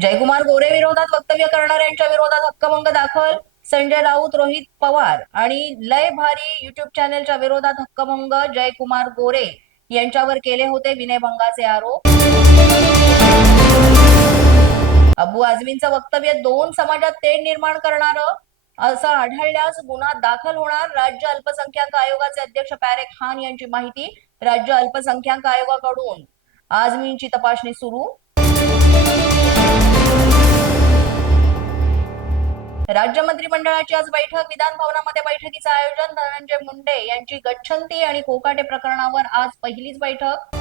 जयकुमार गोरे विरोधात वक्तव्य करणाऱ्यांच्या विरोधात हक्कभंग दाखल संजय राऊत रोहित पवार आणि लय भारी युट्यूब चॅनेलच्या विरोधात हक्कभंग जयकुमार गोरे यांच्यावर केले होते विनयभंगाचे आरोप. अबू आझमींचं वक्तव्य दोन समाजात तेढ निर्माण करणार असं आढळल्यास गुन्हा दाखल होणार. राज्य अल्पसंख्याक आयोगाचे अध्यक्ष पॅरे खान यांची माहिती राज्य अल्पसंख्याक आयोगाकडून. आझमींची तपासणी सुरू. राज्य मंत्रिमंडळाची आज बैठक विधान भवनामध्ये बैठकीचं आयोजन. धनंजय मुंडे यांची गच्छंती आणि कोकाटे प्रकरणावर आज पहिलीच बैठक.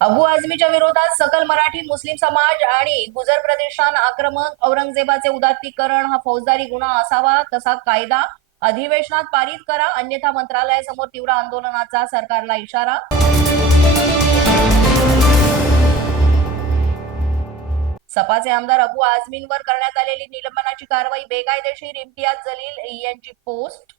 अबू आझमीच्या विरोधात सकल मराठी मुस्लिम समाज आणि गुजर प्रदेशात आक्रमक औरंगजेबाचे उदात्तीकरण हा फौजदारी गुन्हा असावा तसा कायदा अधिवेशनात पारित करा. अन्यथा मंत्रालयासमोर तीव्र आंदोलनाचा सरकारला इशारा. सपाचे आमदार अबू आझमींवर करण्यात आलेली निलंबनाची कारवाई बेकायदेशीर इम्तियाज जलील यांची पोस्ट.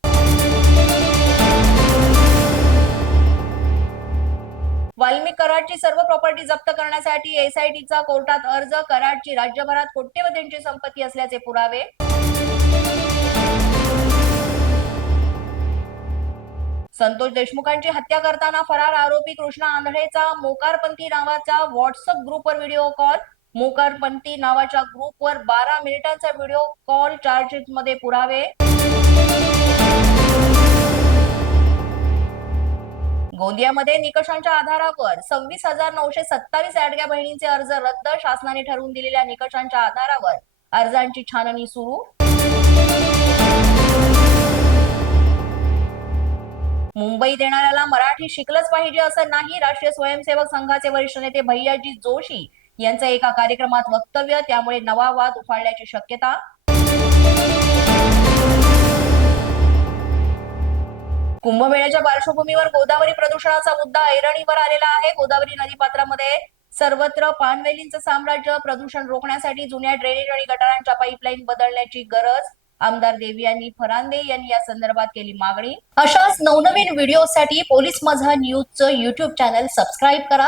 वाल्मिक कराडची सर्व प्रॉपर्टी जप्त करण्यासाठी एसआयटीचा कोर्टात अर्ज कराडची राज्यभरात कोट्यवधींची संपत्ती असल्याचे पुरावे. संतोष देशमुखांची हत्या करताना फरार आरोपी कृष्णा आंधळेचा मोकारपंथी नावाचा व्हॉट्सअप ग्रुपवर व्हिडिओ कॉल मोकारपंथी नावाच्या ग्रुपवर बारा मिनिटांचा व्हिडिओ कॉल चार्जशीटमध्ये पुरावे. गोंदियामध्ये निकषांच्या आधारावर सव्वीस हजार नऊशे सत्तावीस आडग्या बहिणींचे अर्ज रद्द. शासनाने ठरवून दिलेल्या निकषांच्या आधारावर अर्जांची छाननी सुरू. मुंबई देणाऱ्याला मराठी शिकलंच पाहिजे असं नाही. राष्ट्रीय स्वयंसेवक संघाचे वरिष्ठ नेते भैयाजी जोशी यांचं एका कार्यक्रमात वक्तव्य त्यामुळे नवा वाद उफाळण्याची शक्यता. कुंभमेळ्याच्या पार्श्वभूमीवर गोदावरी प्रदूषणाचा मुद्दा ऐरणीवर आलेला आहे. गोदावरी नदीपात्रामध्ये सर्वत्र पानवेलींचं साम्राज्य प्रदूषण रोखण्यासाठी जुन्या ड्रेनेज आणि गटारांच्या पाईपलाईन बदलण्याची गरज आमदार देवी यांनी फरांदे यांनी या संदर्भात केली मागणी. अशाच नवनवीन व्हिडिओसाठी पोलीस माझा न्यूजचं युट्यूब चॅनल सबस्क्राईब करा.